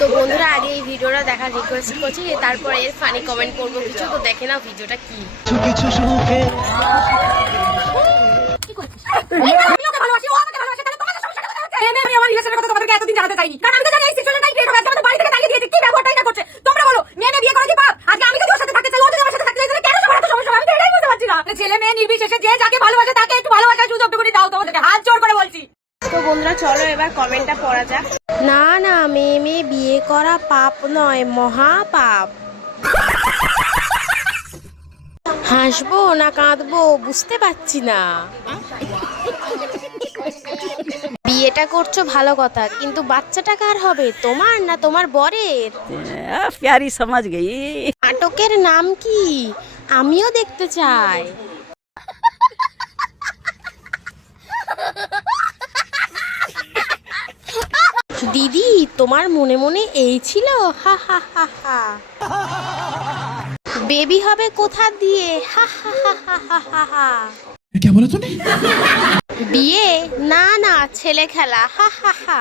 তো বন্ধুরা আগে এই ভিডিওটা দেখার রিকোয়েস্ট করছি, তারপরে এর ফানি কমেন্ট করবো কিছু। তো দেখে নাও ভিডিওটা কি। কিছু সুখে ছেলে মেয়ে নির্বিশেষে যে যাকে ভালোবাসে তাকে একটু ভালোবাসার সুযোগ করে দাও, তোমাদেরকে হাত জোর করে বলছি। তো বন্ধুরা চলো এবার কমেন্টটা পড়া যাক। না না, মেয়ে মেয়ে বিয়ে করা পাপ নয়, মহা পাপ। হাসবো না কাঁদবো বুঝতে পারছি না। বিয়েটা করছো ভালো কথা, কিন্তু বাচ্চাটা কার হবে, তোমার না তোমার বরের? প্যারি সমাজ গই। নাটকের নাম কি, আমিও দেখতে চাই। দিদি তোমার মনে মনে এই ছিল, হা হা হা হা। বেবি হবে কোথা দিয়ে, হা হা হা হা হা হা হা। क्या बोला तूने? বিয়ে না না ছেলে খেলা, হা হা হা।